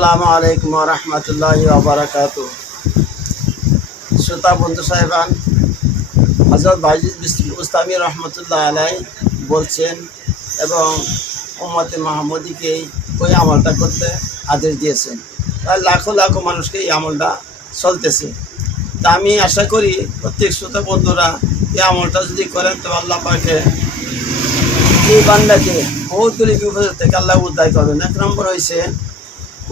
আসসালামু আলাইকুম ওয়া রাহমাতুল্লাহি ওয়া বারাকাতুহু। শ্রোতা বন্ধু সাহেবান, হযরত বাইজিদ বুস্তামি রহমতুল্লাহ আলাইহি বলছেন এবং উম্মতে মুহাম্মদীকে ওই আমলটা করতে আদেশ দিয়েছেন। তাই লাখো লাখো মানুষকে এই আমলটা চলতেছে। তা আমি আশা করি প্রত্যেক শ্রোতা বন্ধুরা এই আমলটা যদি করেন তো আল্লাহ পাকে এই বান্দাকে বহুতগুলি বিপদের থেকে আল্লাহ উদ্ধার করবেন। এক নম্বর হয়েছে,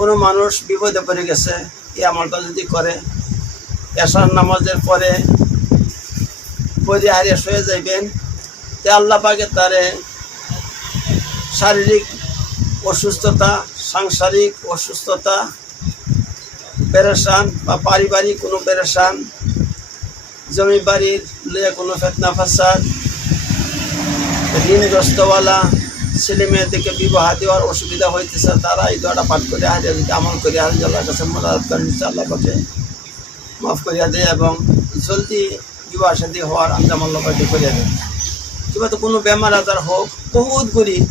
কোনো মানুষ বিপদে পড়ে গেছে, এই আমলটা যদি করে এশার নামাজের পরে হারিয়ে শুয়ে যাইবেন, তে আল্লাহ পাকে তারে শারীরিক অসুস্থতা, সাংসারিক অসুস্থতা, পেরেশান বা পারিবারিক কোনো পেরেশান, জমি বাড়ির লিয়ে কোনো ফেতনা ফাসাদ, ঋণগ্রস্তওয়ালা ছেলে মেয়েদেরকে বিবাহ দেওয়ার অসুবিধা হইতেছে, তারা এই দোয়াটা পাঠ করে হারিয়ে যদি আমল করে হারিয়ে আল্লাহর কাছে মোনাজাত করেন, আল্লাহ পাকে মাফ করিয়া দেয় এবং জলদি বিবাহ শাদী হওয়ার আঞ্জাম আল্লাহ পাকে করিয়া দেয়। কিংবা তো কোনো বেমার আজার হোক, বহুত গরিব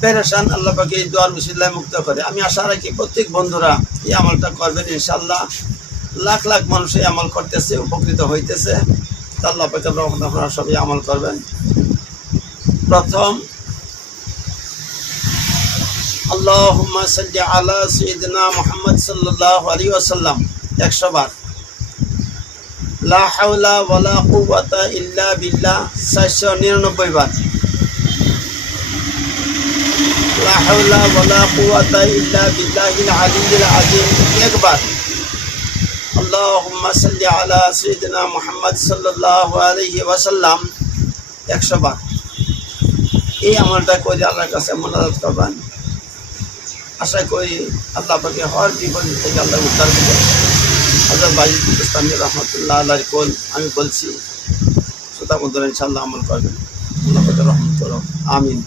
পেরেশান, আল্লাহ পাকে এই দোয়ার বিসমিল্লাহ মুক্ত করে। আমি আশা রাখি প্রত্যেক বন্ধুরা এই আমলটা করবেন, ইনশাআল্লাহ। লাখ লাখ মানুষ এই আমল করতেছে, উপকৃত হইতেছে। আল্লাহ পাকে আপনারা সবাই আমল করবেন। প্রথম, আল্লাহুম্মা সাল্লি আলা সাইয়্যিদিনা মুহাম্মদ সাল্লাল্লাহু আলাইহি ওয়াসাল্লাম 100 বার, লা হাওলা ওয়ালা কুওয়াতা ইল্লা বিল্লাহ 499 বার, লা হাওলা ওয়ালা কুওয়াতা ইল্লা বিল্লাহিল আলিয়্যিল আযীম 1 বার, আল্লাহুম্মা সাল্লি আলা সাইয়্যিদিনা মুহাম্মদ সাল্লাল্লাহু আলাইহি ওয়াসাল্লাম 100 বার। এই আমলটা করে আল্লাহর কাছে মোনাজাত করবেন। আশা করি আল্লাহ পাকে হর বিপদ থেকে আল্লাহ উদ্ধার করবেন। হযরত বাইজিদ বুস্তামি রহমতুল্লাহ আলাইহির কোল আমি বলছি, শ্রোতা বন্ধুরা ইনশাআল্লাহ আমল করবেন। আল্লাহ পাকে রহমত করুন, আমিন।